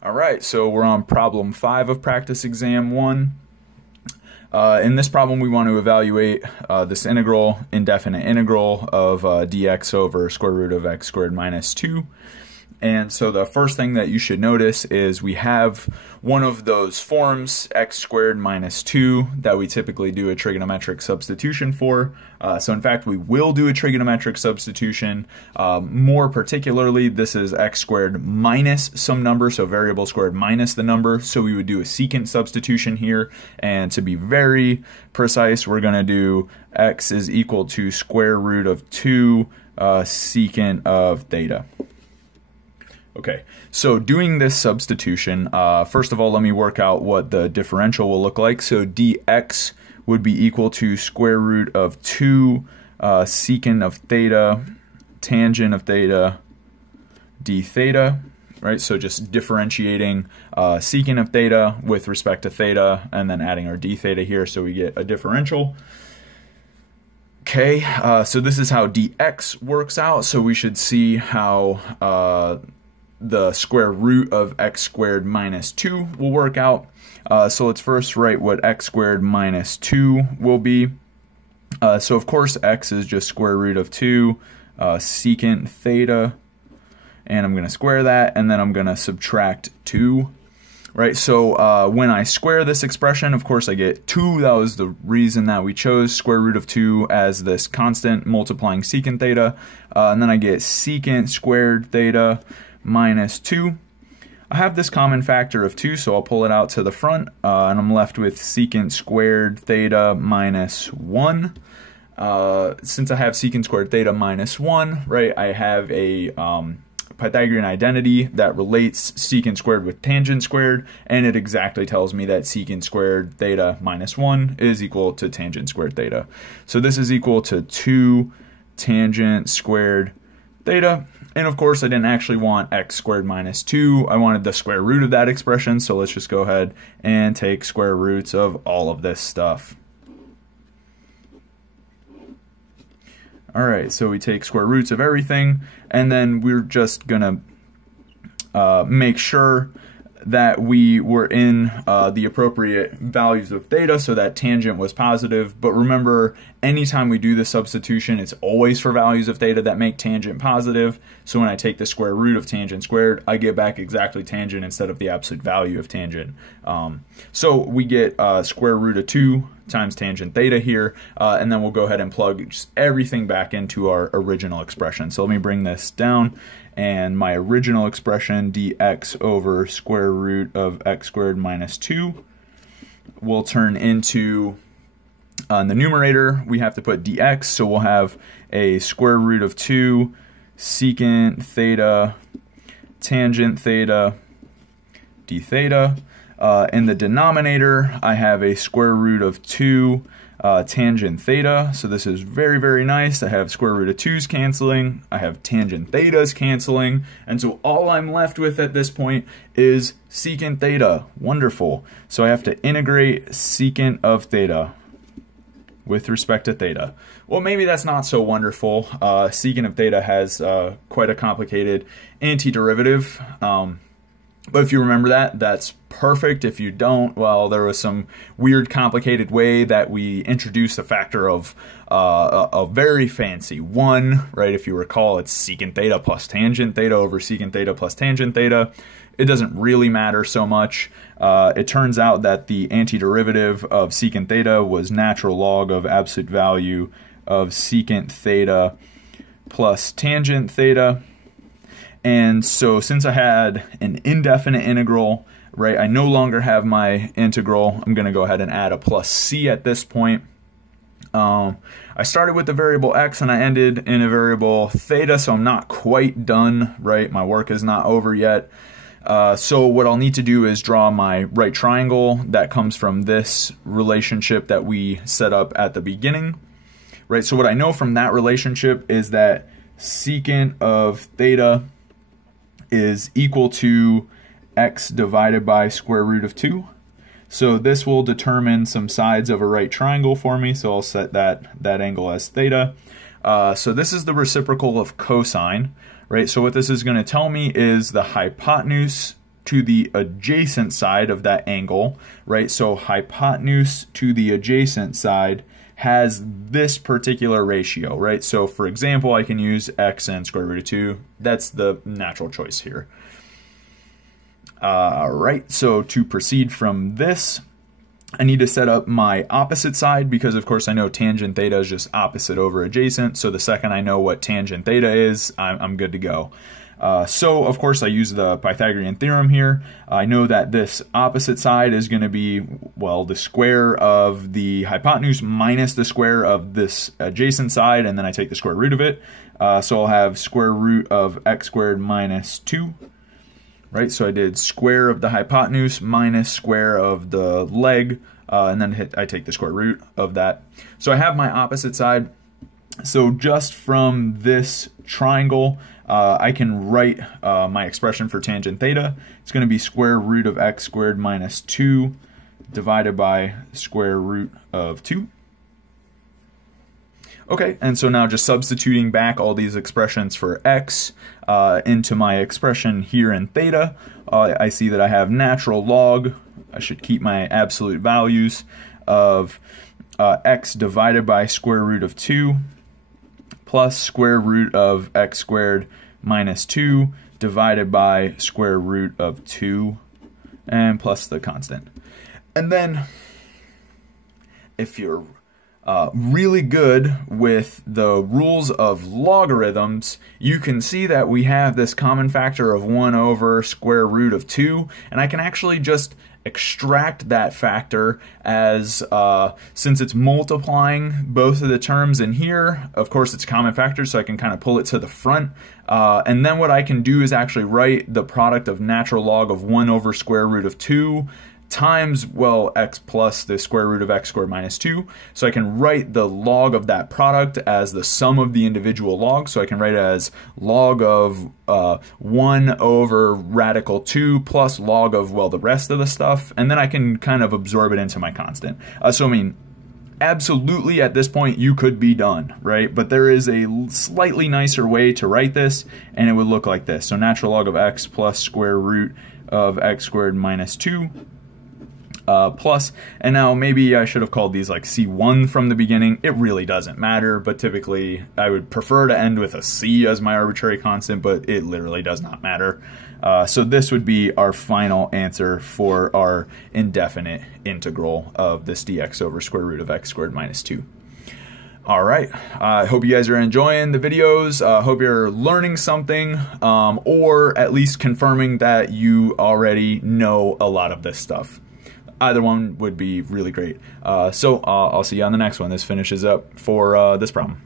All right, so we're on problem 5 of practice exam 1. In this problem, we want to evaluate this integral, indefinite integral of dx over square root of x squared minus 2. And so the first thing that you should notice is we have one of those forms, x squared minus 2, that we typically do a trigonometric substitution for. So in fact, we will do a trigonometric substitution. More particularly, this is x squared minus some number, so variable squared minus the number. So we would do a secant substitution here. And to be very precise, we're going to do x is equal to square root of 2 secant of theta. Okay, so doing this substitution, first of all, let me work out what the differential will look like. So dx would be equal to square root of 2 secant of theta, tangent of theta, d theta, right? So just differentiating secant of theta with respect to theta and then adding our d theta here so we get a differential. Okay, so this is how dx works out. So we should see how the square root of x squared minus 2 will work out. So let's first write what x squared minus 2 will be. So of course x is just square root of 2 secant theta, and I'm going to square that, and then I'm going to subtract 2. Right, so when I square this expression, of course I get 2. That was the reason that we chose square root of 2 as this constant multiplying secant theta. And then I get secant squared theta minus 2. I have this common factor of 2, so I'll pull it out to the front, and I'm left with secant squared theta minus 1. Since I have secant squared theta minus 1, right, I have a Pythagorean identity that relates secant squared with tangent squared, and it exactly tells me that secant squared theta minus 1 is equal to tangent squared theta. So this is equal to 2 tangent squared theta. And of course, I didn't actually want x squared minus 2. I wanted the square root of that expression. So let's just go ahead and take square roots of all of this stuff. All right, so we take square roots of everything. And then we're just going to make sure that we were in the appropriate values of theta, so that tangent was positive. But remember, anytime we do the substitution, it's always for values of theta that make tangent positive. So when I take the square root of tangent squared, I get back exactly tangent instead of the absolute value of tangent. So we get square root of 2 times tangent theta here, and then we'll go ahead and plug just everything back into our original expression. So let me bring this down. And my original expression, dx over square root of x squared minus 2, will turn into, in the numerator, we have to put dx, so we'll have a square root of 2 secant theta, tangent theta, d theta. In the denominator, I have a square root of 2 tangent theta, so this is very, very nice. I have square root of 2's canceling, I have tangent theta's canceling, and so all I'm left with at this point is secant theta. Wonderful. So I have to integrate secant of theta with respect to theta. Well, maybe that's not so wonderful. Secant of theta has quite a complicated antiderivative. But if you remember that, that's perfect. If you don't, well, there was some weird, complicated way that we introduced a factor of a very fancy 1, right? If you recall, it's secant theta plus tangent theta over secant theta plus tangent theta. It doesn't really matter so much. It turns out that the antiderivative of secant theta was natural log of absolute value of secant theta plus tangent theta. And so since I had an indefinite integral, right, I no longer have my integral. I'm going to go ahead and add a plus c at this point. I started with the variable x and I ended in a variable theta, so I'm not quite done, right? My work is not over yet. So what I'll need to do is draw my right triangle that comes from this relationship that we set up at the beginning, right? So what I know from that relationship is that secant of theta is equal to x divided by square root of 2. So this will determine some sides of a right triangle for me, so I'll set that angle as theta. So this is the reciprocal of cosine, right? So what this is going to tell me is the hypotenuse to the adjacent side of that angle, right? So hypotenuse to the adjacent side has this particular ratio, right? So for example, I can use x and square root of 2. That's the natural choice here. Right, so to proceed from this, I need to set up my opposite side because of course I know tangent theta is just opposite over adjacent. So the second I know what tangent theta is, I'm good to go. So of course I use the Pythagorean theorem here. I know that this opposite side is going to be, well, the square of the hypotenuse minus the square of this adjacent side, and then I take the square root of it. So I'll have square root of x squared minus 2. Right, so I did square of the hypotenuse minus square of the leg, and then I take the square root of that. So I have my opposite side. So just from this triangle, I can write my expression for tangent theta. It's going to be square root of x squared minus 2 divided by square root of 2. Okay, and so now just substituting back all these expressions for x into my expression here in theta, I see that I have natural log, I should keep my absolute values, of x divided by square root of 2 plus square root of x squared minus 2 divided by square root of 2 and plus the constant. And then if you're really good with the rules of logarithms, you can see that we have this common factor of 1 over square root of 2, and I can actually just extract that factor as, since it's multiplying both of the terms in here, of course it's a common factor, so I can kind of pull it to the front. And then what I can do is actually write the product of natural log of 1 over square root of 2 times, well, x plus the square root of x squared minus 2. So I can write the log of that product as the sum of the individual logs. So I can write it as log of 1 over radical 2 plus log of, well, the rest of the stuff. And then I can kind of absorb it into my constant. So I mean, absolutely at this point you could be done, right? But there is a slightly nicer way to write this, and it would look like this. So natural log of x plus square root of x squared minus 2 plus, and now maybe I should have called these like C1 from the beginning. It really doesn't matter, but typically I would prefer to end with a C as my arbitrary constant, but it literally does not matter. So this would be our final answer for our indefinite integral of this dx over square root of x squared minus 2. All right, I hope you guys are enjoying the videos. Hope you're learning something, or at least confirming that you already know a lot of this stuff. Either one would be really great. So I'll see you on the next one. This finishes up for this problem.